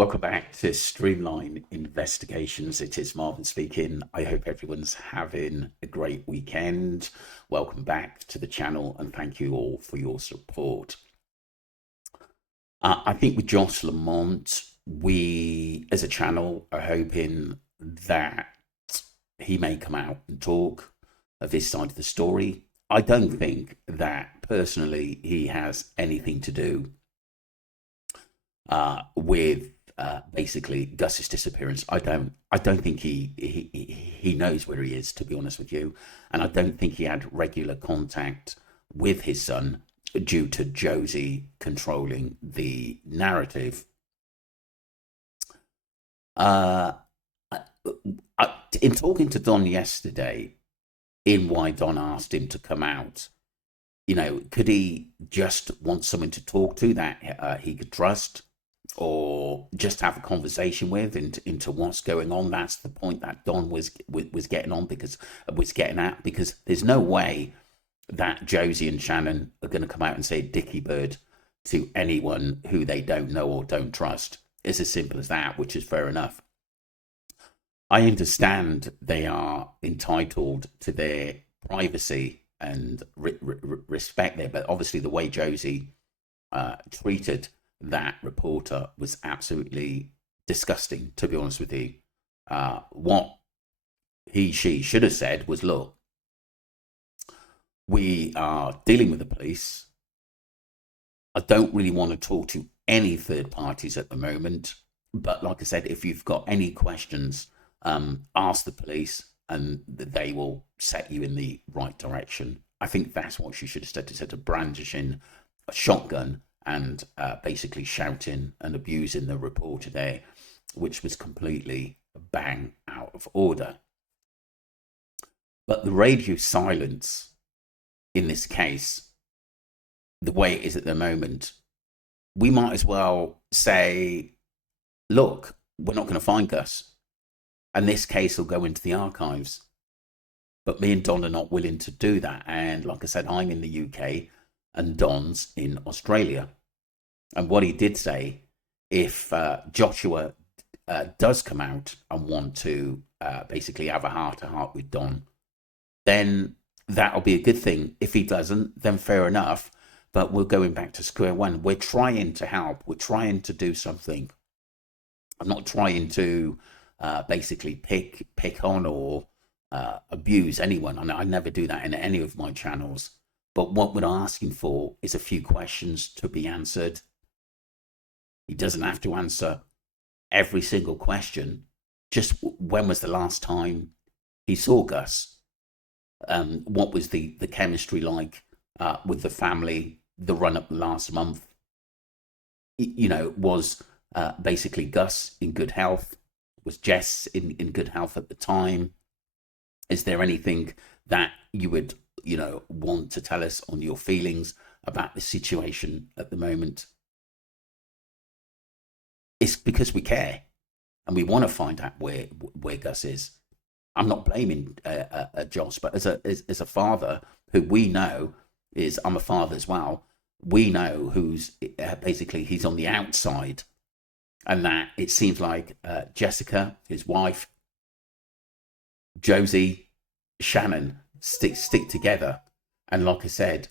Welcome back to Streamline Investigations. It is Marvin speaking. I hope everyone's having a great weekend. Welcome back to the channel and thank you all for your support. I think with Josh Lamont, we as a channel are hoping that he may come out and talk of his side of the story. I don't think that personally he has anything to do with basically Gus's disappearance. I don't think he knows where he is, to be honest with you, and I don't think he had regular contact with his son due to Josie controlling the narrative. In talking to Don yesterday, in why Don asked him to come out, could he just want someone to talk to that he could trust, or just have a conversation with into what's going on? That's the point that Don was getting at, because there's no way that Josie and Shannon are going to come out and say Dickie Bird to anyone who they don't know or don't trust. It's as simple as that, which is fair enough. I understand they are entitled to their privacy and respect there, but obviously the way Josie treated that reporter was absolutely disgusting, to be honest with you. What she should have said was, look, we are dealing with the police. I don't really want to talk to any third parties at the moment, but like I said, if you've got any questions, ask the police and they will set you in the right direction. I think that's what she should have said, instead of brandishing a shotgun and basically shouting and abusing the reporter there, which was completely bang out of order. But the radio silence in this case, the way it is at the moment, we might as well say, look, we're not going to find Gus, and this case will go into the archives. But me and Don are not willing to do that. And like I said, I'm in the UK and Don's in Australia. And what he did say, if Joshua does come out and want to basically have a heart-to-heart with Don, then that'll be a good thing. If he doesn't, then fair enough. But we're going back to square one. We're trying to help. We're trying to do something. I'm not trying to basically pick on or abuse anyone. I never do that in any of my channels. But what we're asking for is a few questions to be answered. He doesn't have to answer every single question. Just when was the last time he saw Gus? What was the chemistry like with the family, the run-up last month? Was basically Gus in good health? Was Jess in good health at the time? Is there anything that you would, want to tell us on your feelings about the situation at the moment? It's because we care and we want to find out where Gus is. I'm not blaming Josh, but as a father who we know is, I'm a father as well. We know who's basically he's on the outside, and that it seems like Jessica, his wife, Josie, Shannon stick together, and like I said,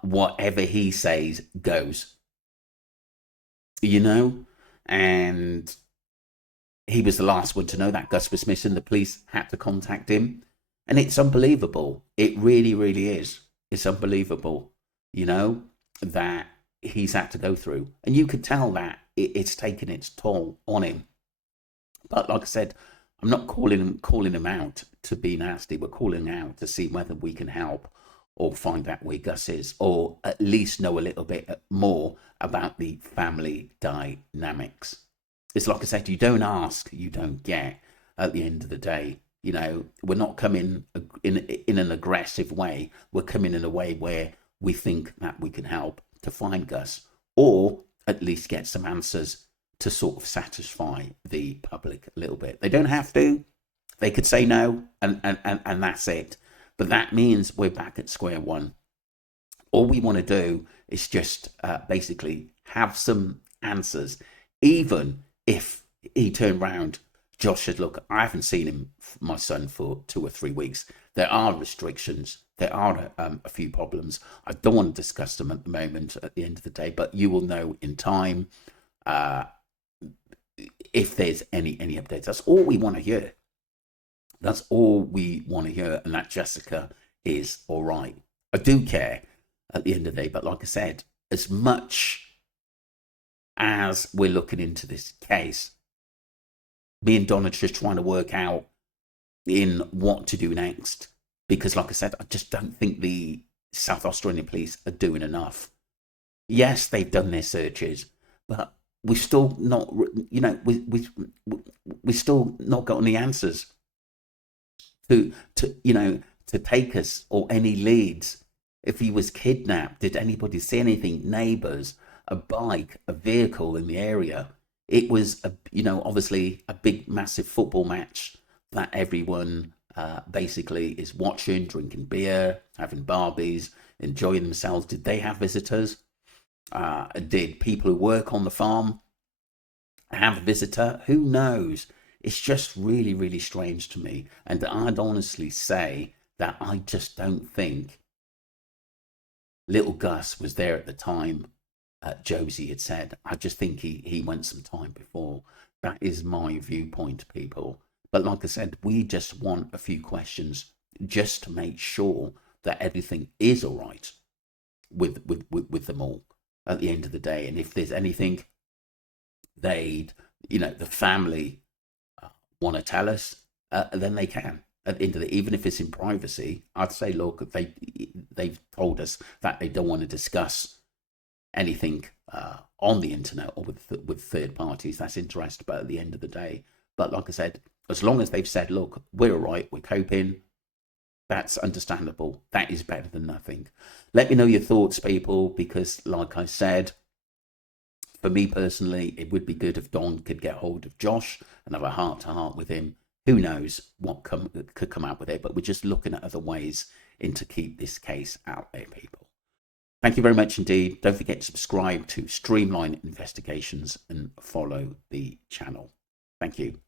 whatever he says goes. And he was the last one to know that Gus was missing. The police had to contact him. And it's unbelievable. It really, really is. It's unbelievable, that he's had to go through. And you could tell that it's taken its toll on him. But like I said, I'm not calling him out to be nasty. We're calling out to see whether we can help or find out where Gus is, or at least know a little bit more about the family dynamics. It's like I said, you don't ask, you don't get at the end of the day. We're not coming in an aggressive way. We're coming in a way where we think that we can help to find Gus, or at least get some answers to sort of satisfy the public a little bit. They don't have to. They could say no, and that's it. But that means we're back at square one. All we want to do is just basically have some answers, even if he turned round, Josh said, look, I haven't seen my son, for 2 or 3 weeks. There are restrictions. There are a few problems. I don't want to discuss them at the moment at the end of the day, but you will know in time uh, if there's any updates. That's all we want to hear. That's all we want to hear, and that Jessica is all right. I do care at the end of the day, but like I said, as much as we're looking into this case, me and Don are just trying to work out in what to do next. Because, like I said, I just don't think the South Australian police are doing enough. Yes, they've done their searches, but we're still not, we still not got any answers to take us, or any leads. If he was kidnapped, did anybody see anything? Neighbours, a bike, a vehicle in the area. It was obviously a big, massive football match that everyone basically is watching, drinking beer, having barbies, enjoying themselves. Did they have visitors? Did people who work on the farm have a visitor? Who knows? It's just really, really strange to me. And I'd honestly say that I just don't think little Gus was there at the time Josie had said. I just think he went some time before. That is my viewpoint, people. But like I said, we just want a few questions just to make sure that everything is all right with them all at the end of the day. And if there's anything the family want to tell us, then they can. At the end of the, even if it's in privacy, I'd say, look, they've told us that they don't want to discuss anything on the internet or with third parties. That's interesting. But at the end of the day, but like I said, as long as they've said, look, we're all right, we're coping, that's understandable. That is better than nothing. Let me know your thoughts, people, because like I said, for me personally, it would be good if Don could get hold of Josh and have a heart-to-heart with him. Who knows what could come out with it, but we're just looking at other ways to keep this case out there, people. Thank you very much indeed. Don't forget to subscribe to Streamline Investigations and follow the channel. Thank you.